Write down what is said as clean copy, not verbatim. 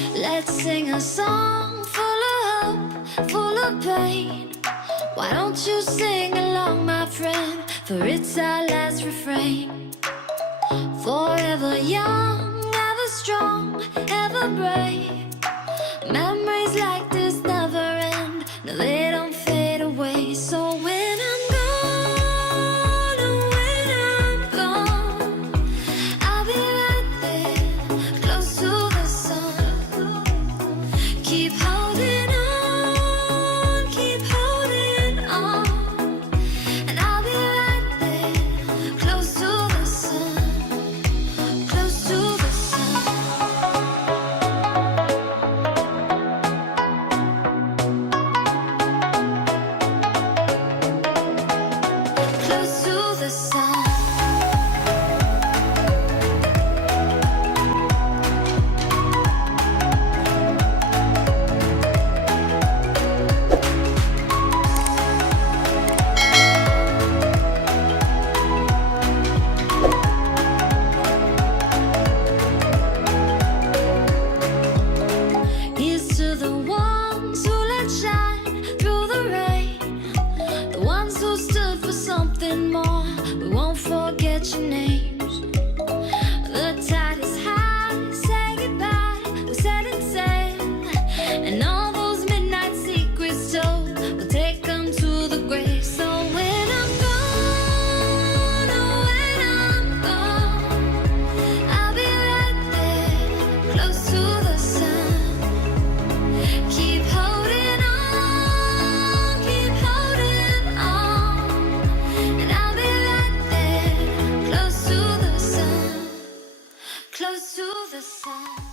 Let's sing a song full of hope, full of pain. Why don't you sing along, my friend? For it's our last refrain. Forever young, ever strong, ever brave. Memories like this never end. No, they don't fade away. So when I'm gone, oh, when I'm gone, I'll be right there, close to the sun. Keep holding on, keep holding on, and I'll be right there, close to the sun, close to the sun. Close to the sun. Here's to the ones who let shine through the rain, the ones who stood for something more. We won't forget your names. The tide is high, say goodbye, we're setting sail, and all those midnight secrets told, we'll take them to the grave. So when I'm gone, oh, when I'm gone, I'll be right there, close to the sun. Keep holding on, and I'll be right there, close to the sun, close to the sun.